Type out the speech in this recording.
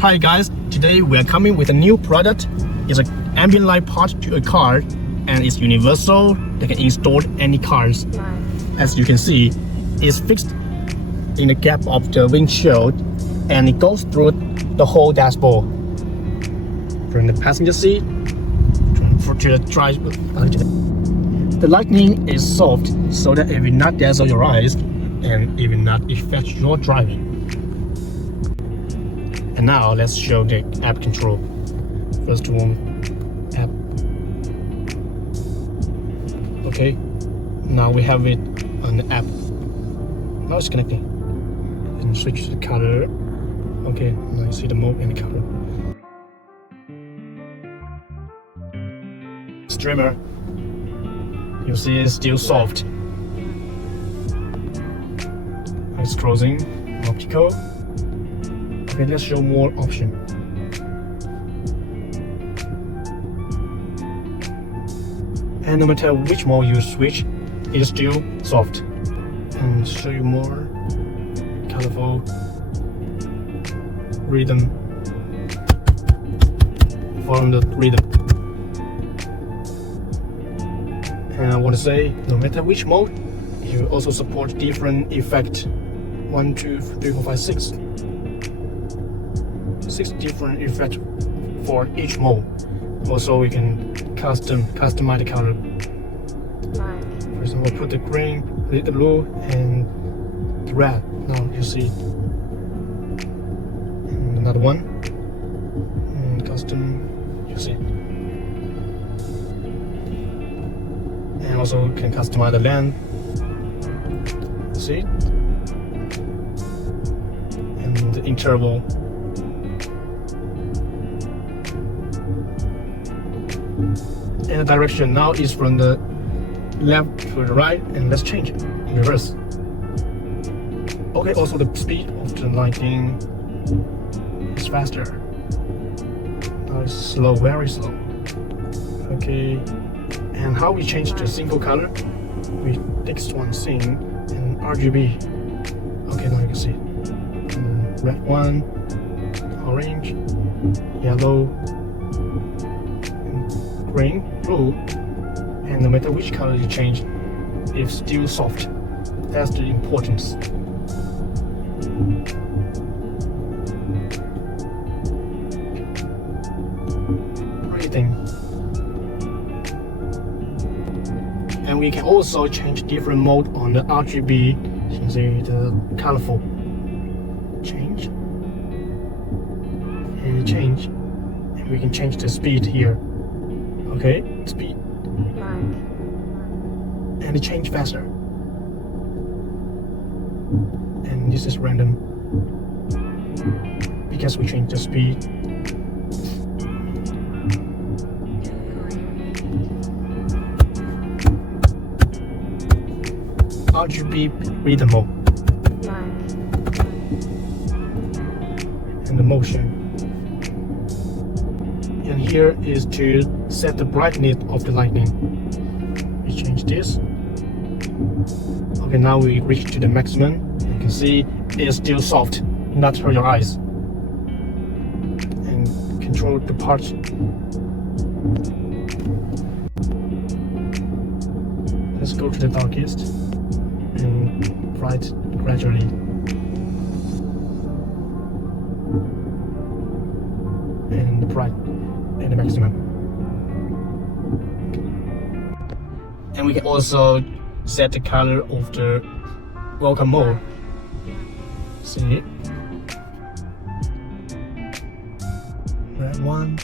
Hi guys, today we are coming with a new product. It's an ambient light part to a car and it's universal. They can install any cars. As you can see, it's fixed in the gap of the windshield and it goes through the whole dashboard. From the passenger seat to the driver. The lighting is soft so that it will not dazzle your eyes and it will not affect your driving. And now let's show the app control. First one, app. Okay, now we have it on the app. Now it's connecting. And switch the color. Okay, now you see the mode and the color. Streamer, you see it's still soft. It's closing, optical. Okay, let's show more option. And no matter which mode you switch, it's still soft. And show you more colorful rhythm. Follow the rhythm. And I want to say, no matter which mode, you also support different effect. 1, 2, 3, 4, 5, 6. 6 different effects for each mode. Also, we can customize the color. For example, put the green, the blue, and the red. Now you see. And another one. And custom, you see. And also can customize the length. See? And the interval. And the direction now is from the left to the right, and let's change it in reverse. Okay, also the speed of the lighting is faster. Now it's slow, very slow. Okay, and how we change the single color? We text one scene in RGB. Okay, now you can see red one, orange, yellow, green, blue, and no matter which color you change, it's still soft. That's the importance. Breathing. And we can also change different mode on the RGB. You can see the colorful. Change. And change. And we can change the speed here. Okay, speed. And it changed faster. And this is random because we changed the speed. RGB rhythm mode. And the motion. And here is to set the brightness of the lighting. We change this. Okay, now we reach to the maximum. You can see it's still soft, not hurt your eyes. And control the parts. Let's go to the darkest and bright gradually. And bright and the maximum. And we can also set the color of the welcome mode. See it? Red one.